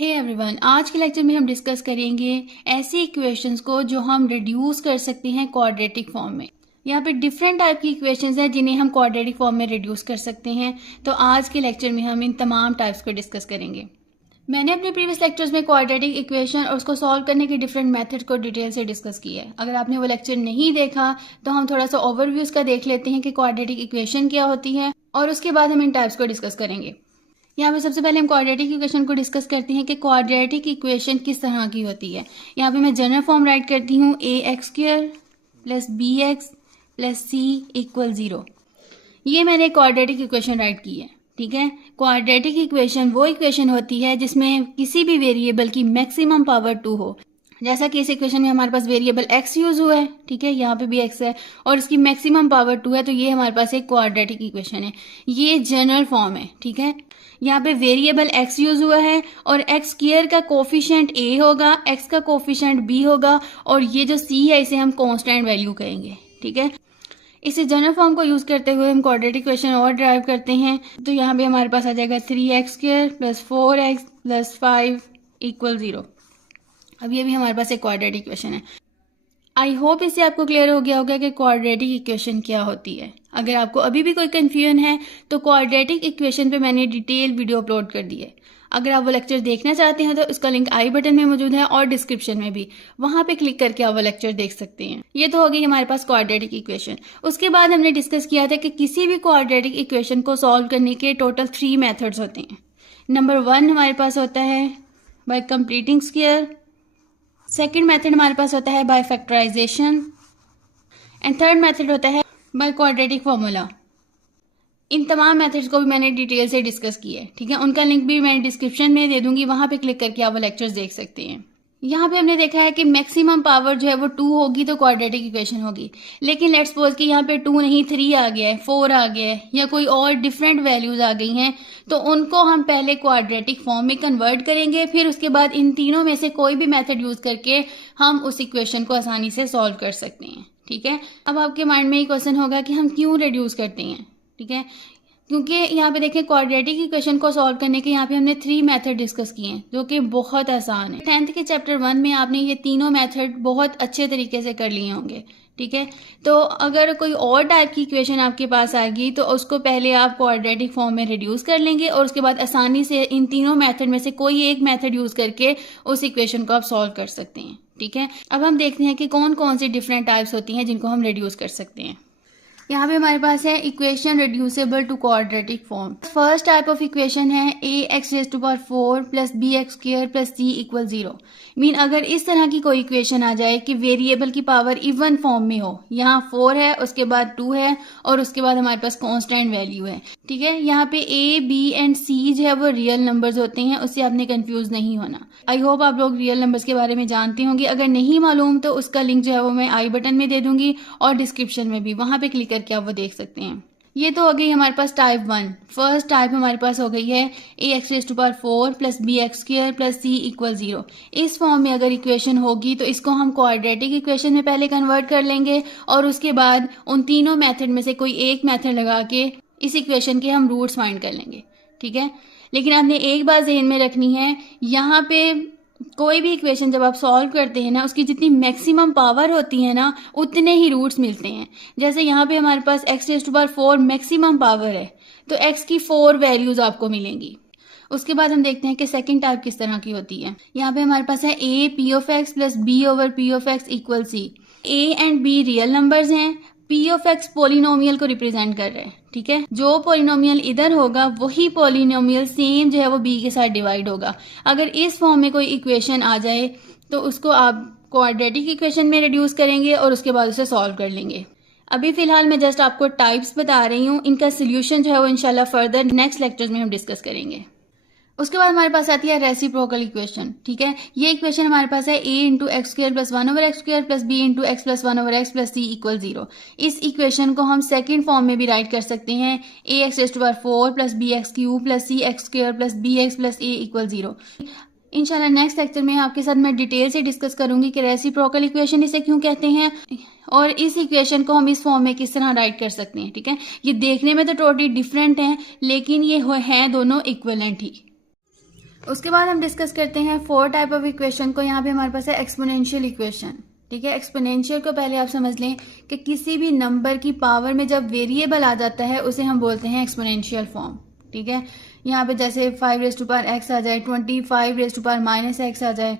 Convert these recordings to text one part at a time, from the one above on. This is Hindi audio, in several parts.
हे एवरीवन, आज के लेक्चर में हम डिस्कस करेंगे ऐसी इक्वेशंस को जो हम रिड्यूस कर सकते हैं क्वाड्रेटिक फॉर्म में। यहाँ पे डिफरेंट टाइप की इक्वेशंस हैं जिन्हें हम क्वाड्रेटिक फॉर्म में रिड्यूस कर सकते हैं। तो आज के लेक्चर में हम इन तमाम टाइप्स को डिस्कस करेंगे। मैंने अपने प्रीवियस लेक्चर्स में क्वाड्रेटिक इक्वेशन और उसको सॉल्व करने के डिफरेंट मेथड को डिटेल से डिस्कस किया है। अगर आपने वो लेक्चर नहीं देखा तो हम थोड़ा सा ओवरव्यू उसका देख लेते हैं कि क्वाड्रेटिक इक्वेशन क्या होती है और उसके बाद हम इन टाइप्स को डिस्कस करेंगे। यहाँ पे सबसे पहले हम क्वाड्रेटिक इक्वेशन को डिस्कस करते हैं कि क्वाड्रेटिक इक्वेशन किस तरह की होती है। यहाँ पे मैं जनरल फॉर्म राइट करती हूँ ax² plus bx plus c equal 0। ये मैंने क्वाड्रेटिक इक्वेशन राइट की है। ठीक है, क्वाड्रेटिक इक्वेशन वो इक्वेशन होती है जिसमें किसी भी वेरिएबल की मैक्सिमम पावर 2 हो। जैसा कि इस इक्वेशन में हमारे पास वेरिएबल x यूज हुआ है, ठीक है, यहाँ पे भी x है और इसकी मैक्सिमम पावर 2 है, तो ये हमारे पास एक क्वाड्रेटिक इक्वेशन है। ये जनरल फॉर्म है। ठीक है, यहाँ पे वेरिएबल x यूज हुआ है और x स्क्वायर का कोफिशिएंट a होगा, x का कोफिशिएंट b होगा और ये जो c है इसे हम कांस्टेंट वैल्यू कहेंगे। ठीक है, इसे जनरल फॉर्म को यूज करते हुए हम क्वाड्रेटिक इक्वेशन और ड्राइव करते हैं। तो यहाँ पे हमारे पास आ जाएगा 3x² plus 4x plus 5 equal 0। अब ये भी हमारे पास एक क्वाड्रेटिक इक्वेशन है। आई होप इससे आपको क्लियर हो गया होगा कि क्वाड्रेटिक इक्वेशन क्या होती है। अगर आपको अभी भी कोई कंफ्यूजन है तो क्वाड्रेटिक इक्वेशन पे मैंने डिटेल वीडियो अपलोड कर दी है। अगर आप वो लेक्चर देखना चाहते हैं तो उसका लिंक आई बटन में मौजूद है और डिस्क्रिप्शन में भी, वहां पे क्लिक करके आप वो लेक्चर देख सकते हैं। ये तो हो गई हमारे पास क्वाड्रेटिक इक्वेशन। उसके बाद हमने डिस्कस किया था कि किसी भी क्वाड्रेटिक इक्वेशन को सॉल्व करने के टोटल 3 मेथड्स होते हैं। नंबर 1 हमारे पास होता है by completing square, second method हमारे पास होता है by factorisation and third method होता है बाय क्वाड्रेटिक फॉर्मूला। इन तमाम मेथड्स को भी मैंने डिटेल से डिस्कस किया है। ठीक है, उनका लिंक भी मैं डिस्क्रिप्शन में दे दूंगी, वहां पे क्लिक करके आप वो लेक्चर्स देख सकते हैं। यहाँ पे हमने देखा है कि मैक्सिमम पावर जो है वो 2 होगी तो क्वाड्रेटिक इक्वेशन होगी। लेकिन लेट्स सपोज कि यहाँ पे 2 नहीं 3 आ गया है, 4 आ गया है या कोई और डिफरेंट वैल्यूज आ गई हैं, तो उनको हम पहले क्वाड्रेटिक फॉर्म में कन्वर्ट करेंगे, फिर उसके बाद इन तीनों में से कोई भी मेथड यूज करके हम उस इक्वेशन को आसानी से सॉल्व कर सकते हैं। ठीक है, अब आपके माइंड में ये क्वेश्चन होगा कि हम क्यों रिड्यूस करते हैं। ठीक है, क्योंकि यहाँ पे देखें क्वाड्रेटिक इक्वेशन को सॉल्व करने के यहाँ पे हमने 3 मेथड डिस्कस किए हैं जो कि बहुत आसान है। 10th के चैप्टर 1 में आपने ये तीनों मेथड बहुत अच्छे तरीके से कर लिए होंगे। ठीक है, तो अगर कोई और टाइप की इक्वेशन आपके पास आएगी तो उसको पहले आप क्वाड्रेटिक फॉर्म में रिड्यूस कर लेंगे और उसके बाद आसानी से इन तीनों मेथड में से कोई एक मेथड यूज करके उस इक्वेशन को आप सॉल्व कर सकते हैं। ठीक है, अब हम देखते हैं कि कौन कौन सी डिफरेंट टाइप्स होती हैं जिनको हम रिड्यूस कर सकते हैं। यहाँ पे हमारे पास है equation reducible to quadratic form. First type of equation है ax⁴ plus bx² plus c equal 0। Mean अगर इस तरह की कोई इक्वेशन आ जाए कि वेरिएबल की पावर इवन फॉर्म में हो, यहाँ 4 है, उसके बाद 2 है और उसके बाद हमारे पास कांस्टेंट वैल्यू है। ठीक है, यहाँ पे a, b एंड c जो है वो रियल नंबर्स होते हैं, उससे आपने कंफ्यूज नहीं होना। आई होप आप लोग रियल नंबर्स के बारे में जानते होंगे। अगर नहीं मालूम तो उसका लिंक जो है वो मैं आई बटन में दे दूंगी और डिस्क्रिप्शन में भी, वहां पे क्लिक करके आप वो देख सकते हैं। ये तो हो गई हमारे पास टाइप 1। फर्स्ट टाइप हमारे पास हो गई है ax⁴ plus bx² plus c equal 0। इस फॉर्म में अगर इक्वेशन होगी तो इसको हम क्वाड्रेटिक इक्वेशन में पहले कन्वर्ट कर लेंगे और उसके बाद उन तीनों मेथड में से कोई एक मेथड लगा के इस इक्वेशन के हम रूट्स फाइंड कर लेंगे। ठीक है, लेकिन आपने एक बात ज़हन में रखनी है, यहाँ पे कोई भी इक्वेशन जब आप सॉल्व करते हैं ना, उसकी जितनी मैक्सिमम पावर होती है ना, उतने ही रूट्स मिलते हैं। जैसे यहाँ पे हमारे पास x⁴ मैक्सिमम पावर है तो x की 4 वैल्यूज आपको मिलेंगी। उसके बाद हम देखते हैं कि सेकंड टाइप किस तरह की होती है। यहाँ पे हमारे पास है a p(x) plus b/p(x) equal c। a and b real numbers हैं, p(x) पोलिनोमियल को रिप्रेजेंट कर रहे हैं। ठीक है, जो पोलिनोमियल इधर होगा वही पोलिनोमियल सेम जो है वो b के साथ डिवाइड होगा। अगर इस फॉर्म में कोई इक्वेशन आ जाए तो उसको आप क्वाड्रेटिक इक्वेशन में रिड्यूस करेंगे और उसके बाद उसे सॉल्व कर लेंगे। अभी फिलहाल मैं जस्ट आपको टाइप्स बता रही हूँ, इनका सोल्यूशन जो है वो इंशाल्लाह फर्दर नेक्स्ट लेक्चर्स में हम डिस्कस करेंगे। उसके बाद हमारे पास आती है रेसिप्रोकल इक्वेशन। ठीक है, ये इक्वेशन हमारे पास है a×x² plus 1/x² plus b×x plus 1/x plus c equal 0। इस इक्वेशन को हम सेकंड फॉर्म में भी राइट कर सकते हैं ax⁴ plus bx³ plus c(x² plus bx plus a equal 0। इंशाल्लाह नेक्स्ट लेक्चर में आपके साथ मैं डिटेल से डिस्कस करूंगी कि रेसिप्रोकल इक्वेशन इसे क्यों कहते हैं और इस इक्वेशन को हम इस फॉर्म में किस तरह राइट कर सकते हैं। ठीक है, ये देखने में तो टोटली डिफरेंट है लेकिन ये हैं दोनों इक्विवेलेंट ही। उसके बाद हम डिस्कस करते हैं 4 टाइप ऑफ इक्वेशन को। यहाँ पे हमारे पास है एक्सपोनेंशियल इक्वेशन, ठीक है। एक्सपोनेंशियल को पहले आप समझ लें कि किसी भी नंबर की पावर में जब वेरिएबल आ जाता है उसे हम बोलते हैं एक्सपोनेंशियल फॉर्म, ठीक है। यहाँ पे जैसे 5 रेज़ टू पावर x आ जाए, 25 raise to power minus x आ जाए,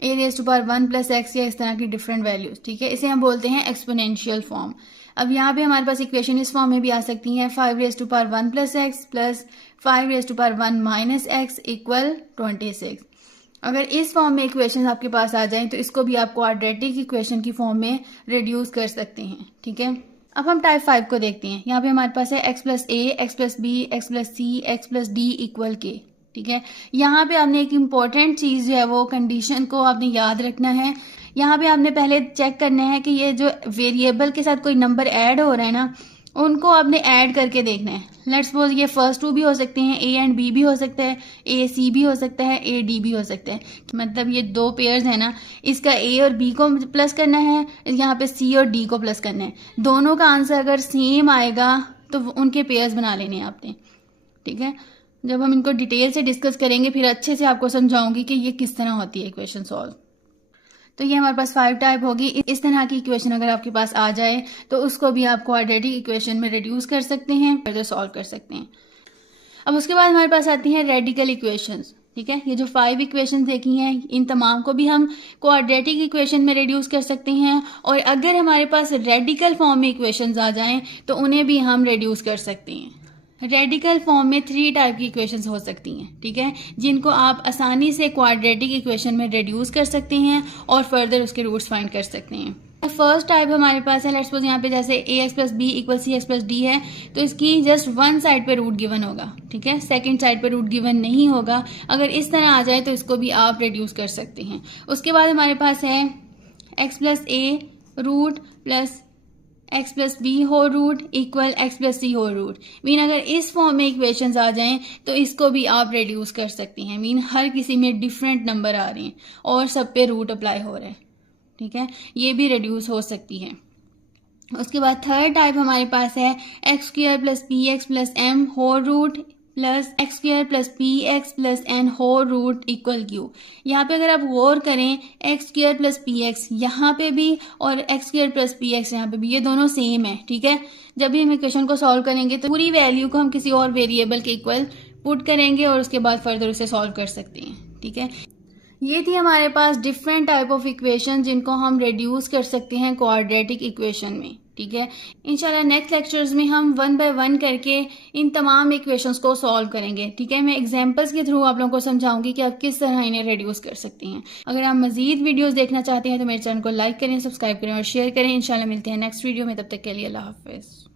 a raise to power 1 plus x, या इस तरह की डिफरेंट वैल्यूज, ठीक है। इसे हम बोलते हैं एक्सपोनेंशियल फॉर्म। अब यहाँ पे हमारे पास इक्वेशन इस फॉर्म में भी आ सकती है, 5 raise to power 1 plus x plus 5 raise to power 1 minus x equal 26। अगर इस फॉर्म में इक्वेशन आपके पास आ जाए तो इसको भी आप क्वाड्रेटिक इक्वेशन की फॉर्म में रिड्यूस कर सकते हैं, ठीक है। अब हम टाइप 5 को देखते हैं। यहाँ पे हमारे पास है x plus A, x plus B, x plus C, x plus D equal K, ठीक है। यहाँ पे आपने एक इम्पॉर्टेंट चीज़ जो है वो कंडीशन को आपने याद रखना है। यहाँ पे आपने पहले चेक करना है कि ये जो वेरिएबल के साथ कोई नंबर ऐड हो रहा है ना, उनको आपने ऐड करके देखना है। लेट्स सपोज ये फर्स्ट 2 भी हो सकते हैं, ए एंड बी भी हो सकता है, ए सी भी हो सकता है, ए डी भी हो सकता है। मतलब ये 2 पेयर्स है ना, इसका ए और बी को प्लस करना है, यहाँ पे सी और डी को प्लस करना है। दोनों का आंसर अगर सेम आएगा तो उनके पेयर्स बना लेने हैं आपने, ठीक है। जब हम इनको डिटेल से डिस्कस करेंगे फिर अच्छे से आपको समझाऊंगी कि ये किस तरह होती है इक्वेशन सॉल्व। तो ये हमारे पास 5 टाइप होगी। इस तरह की इक्वेशन अगर आपके पास आ जाए तो उसको भी आप क्वाड्रेटिक इक्वेशन में रिड्यूस कर सकते हैं, फिर सॉल्व कर सकते हैं। अब उसके बाद हमारे पास आती हैं रेडिकल इक्वेशंस, ठीक है। ये जो 5 इक्वेशन देखी हैं इन तमाम को भी हम क्वाड्रेटिक इक्वेशन में रिड्यूस कर सकते हैं, और अगर हमारे पास रेडिकल फॉर्म में इक्वेशंस आ जाएं तो उन्हें भी हम रिड्यूस कर सकते हैं। रेडिकल फॉर्म में 3 टाइप की इक्वेशंस हो सकती हैं, ठीक है, जिनको आप आसानी से क्वाड्रेटिक इक्वेशन में रिड्यूस कर सकते हैं और फर्दर उसके रूट्स फाइंड कर सकते हैं। फर्स्ट टाइप हमारे पास है, लेट्स सपोज यहाँ पे जैसे A x plus B equal C x plus D है, तो इसकी जस्ट 1 साइड पे रूट गिवन होगा, ठीक है। सेकंड साइड पे रूट गिवन नहीं होगा। अगर इस तरह आ जाए तो इसको भी आप रिड्यूस कर सकते हैं। उसके बाद हमारे पास है x plus A root plus x plus B whole root equal x plus C whole root. Mean अगर इस फॉर्म में इक्वेशंस आ जाएं तो इसको भी आप रिड्यूस कर सकती हैं। मीन हर किसी में डिफरेंट नंबर आ रहे हैं और सब पे रूट अप्लाई हो रहा है, ठीक है, ये भी रिड्यूस हो सकती है। उसके बाद थर्ड टाइप हमारे पास है x square plus p x plus m whole root plus x square plus p x plus n whole root equal q. यहाँ पे अगर आप गौर करें x square plus p x यहाँ पे भी और x square plus p x यहाँ पे भी, ये दोनों सेम है, ठीक है। जब भी हम इक्वेशन को सॉल्व करेंगे तो पूरी वैल्यू को हम किसी और वेरिएबल के इक्वल पुट करेंगे और उसके बाद फर्दर उसे सॉल्व कर सकते हैं, ठीक है। ये थी हमारे पास डिफरेंट टाइप ऑफ इक्वेशन जिनको हम रिड्यूस कर सकते हैं क्वाड्रेटिक इक्वेशन में, ठीक है। इंशाल्लाह नेक्स्ट लेक्चर्स में हम 1 बाय 1 करके इन तमाम इक्वेशंस को सॉल्व करेंगे, ठीक है। मैं एग्जांपल्स के थ्रू आप लोगों को समझाऊंगी कि आप किस तरह इन्हें रिड्यूस कर सकते हैं। अगर आप मजीद वीडियोस देखना चाहते हैं तो मेरे चैनल को लाइक करें, सब्सक्राइब करें और शेयर करें। इंशाल्लाह मिलते हैं नेक्स्ट वीडियो में, तब तक के लिए अल्लाह हाफिज़।